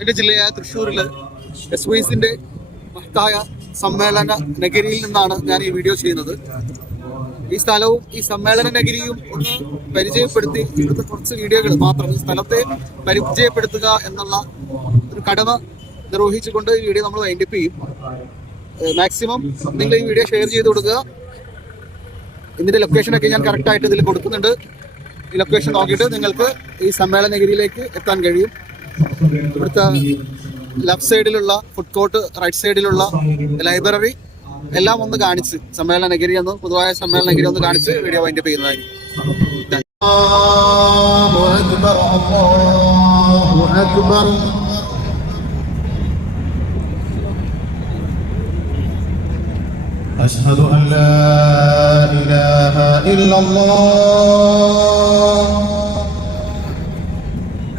എന്റെ ജില്ലയായ തൃശ്ശൂരിൽ എസ് വൈസിന്റെ മഹത്തായ സമ്മേളന നഗരിയിൽ നിന്നാണ് ഞാൻ ഈ വീഡിയോ ചെയ്യുന്നത്. ഈ സ്ഥലവും ഈ സമ്മേളന നഗരിയും ഒന്ന് പരിചയപ്പെടുത്തി ഇവിടുത്തെ കുറച്ച് വീഡിയോകൾ മാത്രം ഈ സ്ഥലത്തെ പരിചയപ്പെടുത്തുക എന്നുള്ള ഒരു കടമ നിർവഹിച്ചുകൊണ്ട് ഈ വീഡിയോ നമ്മൾ വൈൻഡപ്പ് ചെയ്യും. മാക്സിമം നിങ്ങൾ ഈ വീഡിയോ ഷെയർ ചെയ്ത് കൊടുക്കുക. ഇതിന്റെ ലൊക്കേഷനൊക്കെ ഞാൻ കറക്റ്റ് ആയിട്ട് ഇതിൽ കൊടുക്കുന്നുണ്ട്. ഈ ലൊക്കേഷൻ നോക്കിയിട്ട് നിങ്ങൾക്ക് ഈ സമ്മേളന നഗരിയിലേക്ക് എത്താൻ കഴിയും. ഇവിടുത്തെ ലെഫ്റ്റ് സൈഡിലുള്ള ഫുഡ് കോർട്ട് റൈറ്റ് സൈഡിലുള്ള ലൈബ്രറി എല്ലാം ഒന്ന് കാണിച്ച് സമ്മേളന നഗരി ഒന്ന് പൊതുവായ സമ്മേളന നഗരി ഒന്ന് കാണിച്ച് വീഡിയോ വൈൻഡപ്പ് ചെയ്യുന്നതായിരിക്കും الله أكبر الله أكبر أشهد أن لا إله إلا الله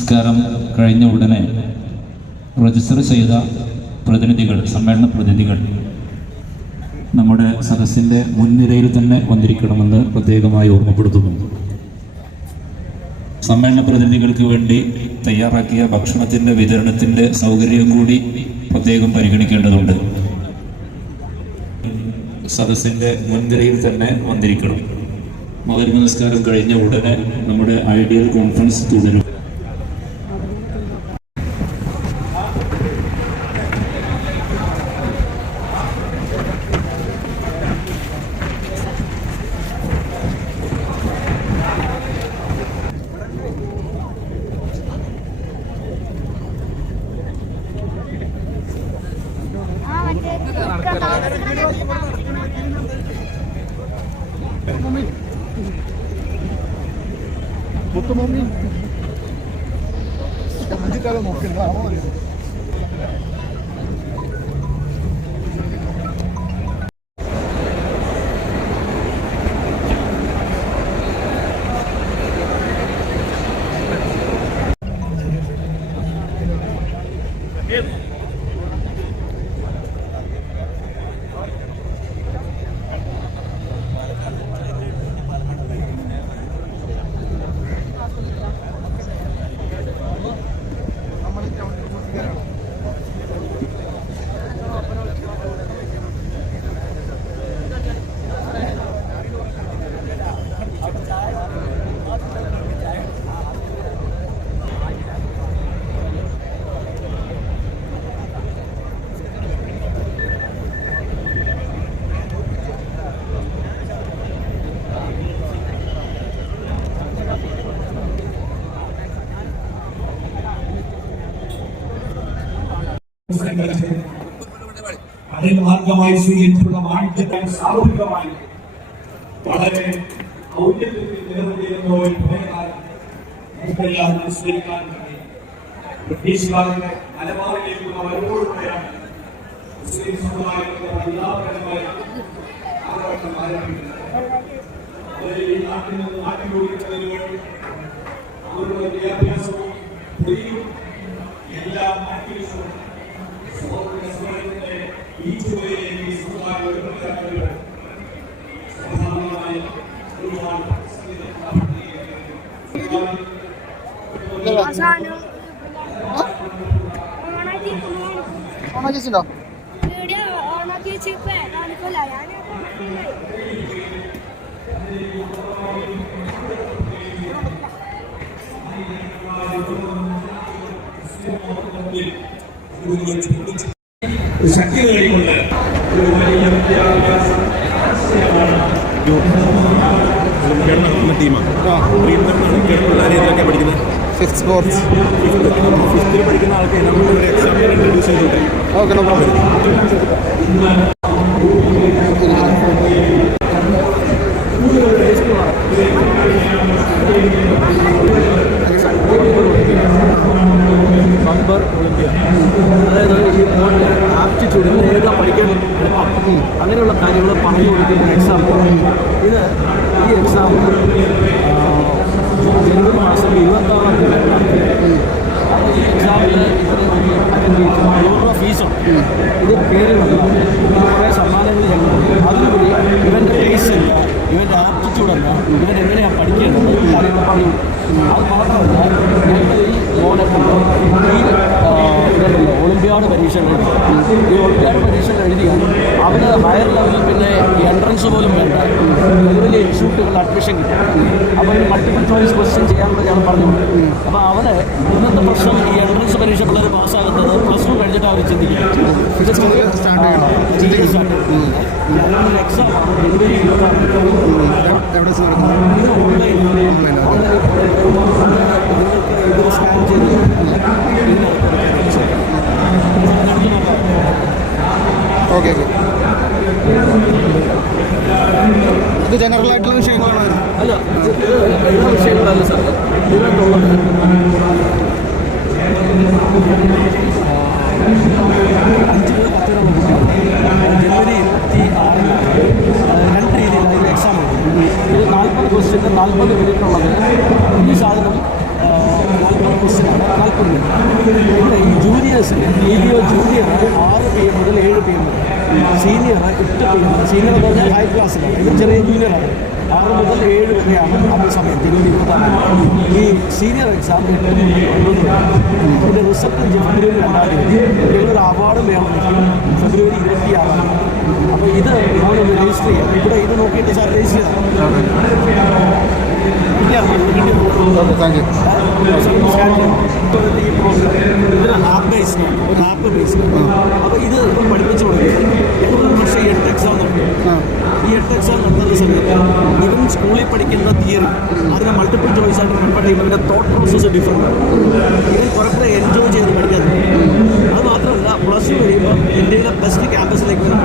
നമസ്കാരം. കഴിഞ്ഞ ഉടനെ രജിസ്റ്റർ ചെയ്ത പ്രതിനിധികൾ സമ്മേളന പ്രതിനിധികൾ നമ്മുടെ സദസ്സിന്റെ മുൻനിരയിൽ തന്നെ വന്നിരിക്കണമെന്ന് പ്രത്യേകമായി ഓർമ്മപ്പെടുത്തുന്നു. സമ്മേളന പ്രതിനിധികൾക്ക് വേണ്ടി തയ്യാറാക്കിയ ഭക്ഷണത്തിന്റെ വിതരണത്തിന്റെ സൗകര്യം കൂടി പ്രത്യേകം പരിഗണിക്കേണ്ടതുണ്ട്. സദസ്സിന്റെ മുൻനിരയിൽ തന്നെ വന്നിരിക്കണം. മകര നമസ്കാരം കഴിഞ്ഞ ഉടനെ നമ്മുടെ ഐഡിയൽ കോൺഫറൻസ് തുടരും. Bota uma mão. Está muito caro, não, que não, vamos ver. നോക്കില്ല അതിന് മാർഗമായി സ്വീകരിച്ചിട്ടുള്ള വാണിജ്യത്തെ സാമൂഹികമായി വളരെ ഔദ്യത്തിൽ നിലനിന്നിരുന്ന ഒരു ഭയകാലം നമുക്കെല്ലാം അനുസ്മരിക്കാൻ കഴിയും ബ്രിട്ടീഷുകാരുടെ മലബാറിലേക്കുള്ള വരവോടുകൂടെയാണ് മുസ്ലിം സമുദായത്തിന്റെ പരിതാപകരമായ കാലഘട്ടം ആരംഭിക്കുന്നത് അവരെ ഈ നാട്ടിൽ നിന്ന് നാട്ടിലൊഴിക്കുന്നതിന് വേണ്ടി അവരുടെ വിദ്യാഭ്യാസവും തൊഴിലും എല്ലാം മാറ്റിവെച്ചുകൊണ്ട് സഹോദര സഹോദരന്റെ ഈ ചുവയിലേക്ക് സ്വാഭാവികമായ ഒരുപാട് അവസാനം ഓണാക്കി ഓണാക്കിച്ചിട്ടുണ്ടോ വീഡിയോ ഓണാക്കി വെച്ചിപ്പോ നാലിക്കൊല്ല ഞാൻ ഒരു ശക്തി നേടിക്കൊണ്ട് ഒരു വലിയ വിദ്യാഭ്യാസ ഫിഫ്ത് സ്പോർട്സ് ഫിഫ്ത്തിൽ പഠിക്കുന്ന ആൾക്ക് നമ്മൾ ഒരു എക്സാം ഇൻട്രൊഡ്യൂസ് ചെയ്തിട്ട് ഓക്കെ നോ പ്രോബ്ലം അങ്ങനെയുള്ള കാര്യങ്ങൾ പറഞ്ഞു കൊടുക്കുന്ന എക്സാമ്പിൾ ഇത് ഈ എക്സാമ്പിൾ ജനുവരി മാസം ഇരുപത്താറാം തീയതി അപ്പോൾ ഈ എക്സാമിന് ഇത് അറ്റൻഡ് ഇത് പേരുണ്ട് കുറേ ഇത് സ്കാൻ ചെയ്ത് ഓക്കെ ഓക്കെ ഇത് ജനറൽ ആയിട്ടുള്ള വിഷയങ്ങളാണ് അല്ല വിഷയങ്ങളല്ല സാർ. ഇതിനകത്തുള്ളത് ജനുവരി ഇരുപത്തി ആറിന് രണ്ട് രീതിയിൽ അതിന് എക്സാം എഴുതും ഇത് നാൽപ്പത് ക്വസ്റ്റ്യന്റെ നാൽപ്പത് മിനിറ്റുള്ളത് ഈ സാധനം നാൽപ്പത് ക്വസ്റ്റ്യനാണ് നാൽപ്പത് മിനിറ്റ് ഇവിടെ ഈ ജൂനിയേഴ്സിന് ഒ ജൂനിയർ ആറ് പി എം മുതൽ ഏഴ് പി എം വരെ. സീനിയർ എട്ട് പി സീനിയർ എന്ന് പറഞ്ഞാൽ ഹൈ ക്ലാസ്സിലാണ് ഇത് ചെറിയ ജൂനിയറാണ് ആറ് മുതൽ ഏഴ് വരെയാണ് അതേ സമയം. ജനുവരി ഈ സീനിയർ എക്സാം എട്ട് ഇതിന്റെ റിസൾട്ട് ഫെബ്രുവരി രണ്ടാം തീയതി ഞങ്ങളൊരു അവാർഡും വേണം ഫെബ്രുവരി ഇരുപത്തി ആറാം അപ്പോൾ ഇത് നമ്മളൊന്ന് രജിസ്റ്റർ ചെയ്യാം. ഇവിടെ ഇത് നോക്കിയിട്ട് സാർ രജിസ്റ്റർ ചെയ്യാം താങ്ക് യു ഇതിന് ആപ്പ് ബേസ്ഡ് ഒരു ആപ്പ് ബേസ്ഡ് അപ്പോൾ ഇത് ഇപ്പം പഠിപ്പിച്ചു കൊടുക്കും ഞങ്ങൾ ഒരു പക്ഷേ എട്ട് എക്സാം നടക്കും ഈ എട്ട് എക്സാം നടത്തുന്ന സമയത്ത് ഇവൻ സ്കൂളിൽ പഠിക്കുന്ന തിയറി അതിനെ മൾട്ടിപ്പിൾ ചോയ്സ് ആയിട്ട് കൺവേർട്ട് ചെയ്യുമ്പോൾ അതിന്റെ തോട്ട് പ്രോസസ്സ് ഡിഫറെന്റ് ആണ്. ഇതിൽ കുറേ എൻജോയ് ചെയ്ത് പഠിക്കാൻ. അത് മാത്രമല്ല പ്ലസ് ടു കഴിയുമ്പോൾ ഇന്ത്യയിലെ ബെസ്റ്റ് ക്യാമ്പസിലേക്ക് ഇവൻ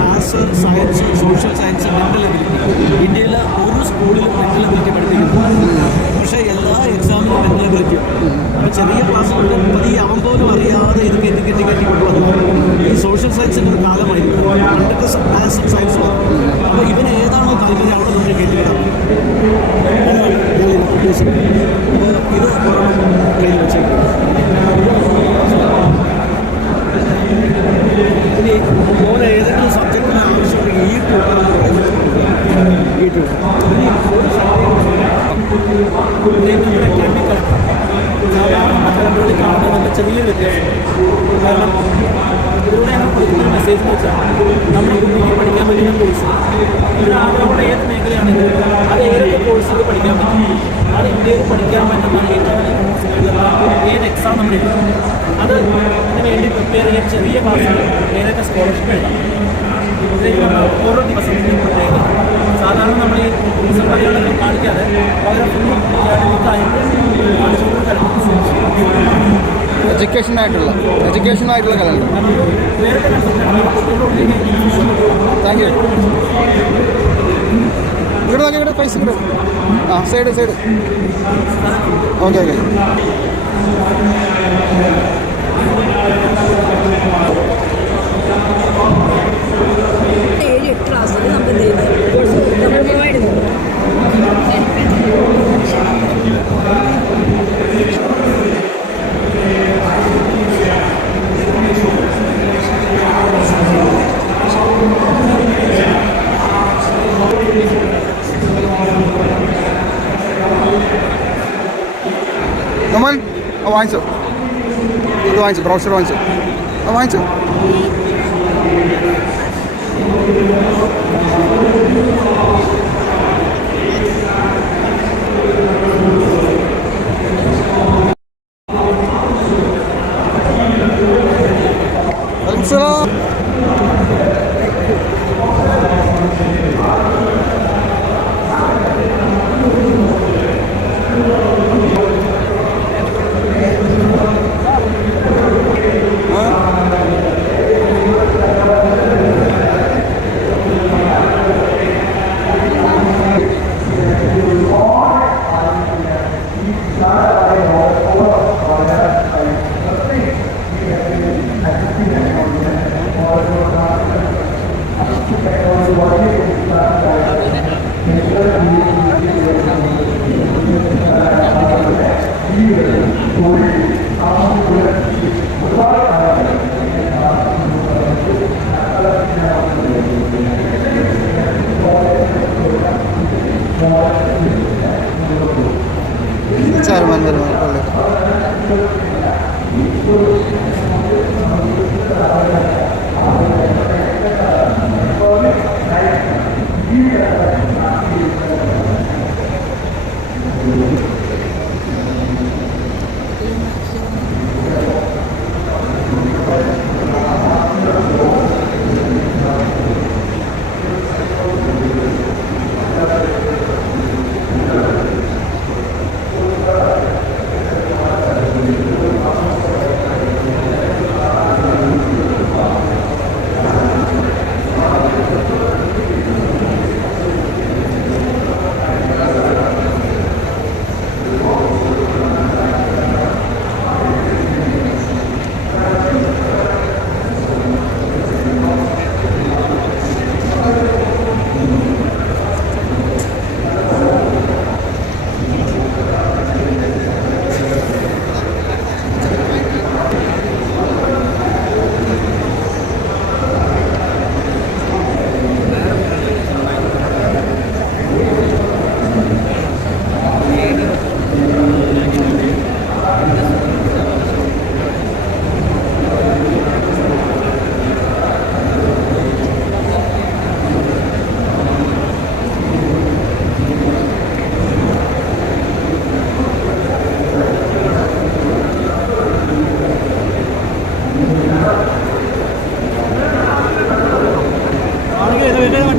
maths science social science mental ability ഇന്ത്യയിലെ ഒരു സ്കൂളിലും മെന്റൽ എബിലിറ്റി പഠിപ്പിക്കുന്നു. പക്ഷേ എല്ലാ എക്സാമിലും മെന്റൽ എബിലിറ്റി അപ്പോൾ ചെറിയ ക്ലാസ്സുകളുടെ പതിയെ അവൻ അറിയാതെ ഇത് കെട്ടി കെട്ടി കൊണ്ടുവന്നു ഈ സോഷ്യൽ സയൻസിന്റെ ഒരു കാലമായിരുന്നു. പണ്ടൊക്കെ മാത്സും ഈ ട്യൂട്ടർ ഒരു ചെറിയ വ്യത്യാസം. കാരണം ഇതിലൂടെ ഞങ്ങൾ കൊടുക്കുന്ന മെസ്സേജ് എന്ന് വെച്ചാൽ നമ്മൾ ഇന്ത്യയ്ക്ക് പഠിക്കാൻ പറ്റുന്ന കോഴ്സ് ഇതിന് ആഗ്രഹമുള്ള ഏത് മേഖലയാണെങ്കിലും അത് ഏതൊക്കെ കോഴ്സുകൾ പഠിക്കാൻ പറ്റും? അത് ഇന്ത്യയിൽ പഠിക്കാൻ പറ്റുന്ന ഏറ്റവും ഏത് എക്സാം നമ്മൾ എഴുതും? അത് ഇതിന് വേണ്ടി പ്രിപ്പയർ ചെയ്യാൻ ചെറിയ ക്ലാസ്സിൽ ഏതൊക്കെ സ്കോളർഷിപ്പ് എഴുതാം? ഓരോ ദിവസം പ്രത്യേകത സാധാരണ നമ്മൾ ഈ ദിവസം പരിപാടികളൊക്കെ കാണിക്കാതെ വളരെ ഫുള്ളും കാണിച്ചു കൊടുക്കാൻ എഡ്യൂക്കേഷൻ ആയിട്ടുള്ള എഡ്യൂക്കേഷൻ ആയിട്ടുള്ള കലണ്ടർ താങ്ക് യു ഇവിടെ നോക്കി ഇവിടെ പൈസ ഇവിടെ ആ സൈഡ് സൈഡ് ഓക്കെ ഓക്കെ ഏഴ് എട്ട് ക്ലാസ്സിൽ എന്ത് ചെയ്യുന്നത് കോഴ്സ് നമ്മൾ പ്രൊവൈഡ് ചെയ്യുന്നു ആ വാങ്ങിച്ചോ. ഇത് വാങ്ങിച്ചു ബ്രൗസർ വാങ്ങിച്ചു. അത് വാങ്ങിച്ചു. വലൈക്കും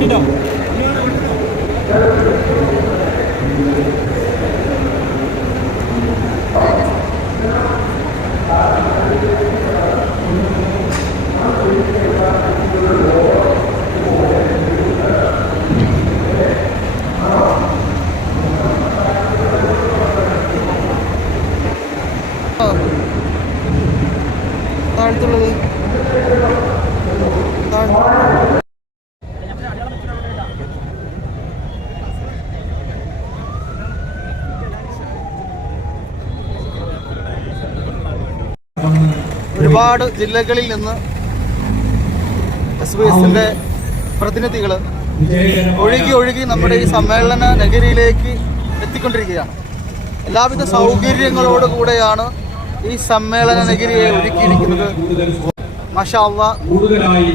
감사합니다. ഒരുപാട് ജില്ലകളിൽ നിന്ന് എസ് ബി എസിന്റെ പ്രതിനിധികൾ ഒഴുകി ഒഴുകി നമ്മുടെ ഈ സമ്മേളന നഗരിയിലേക്ക് എത്തിക്കൊണ്ടിരിക്കുകയാണ്. എല്ലാവിധ സൗകര്യങ്ങളോടുകൂടെയാണ് ഈ സമ്മേളന നഗരിയെ ഒരുക്കിയിരിക്കുന്നത്. മാഷാ അള്ളാ. കൂടുതലായി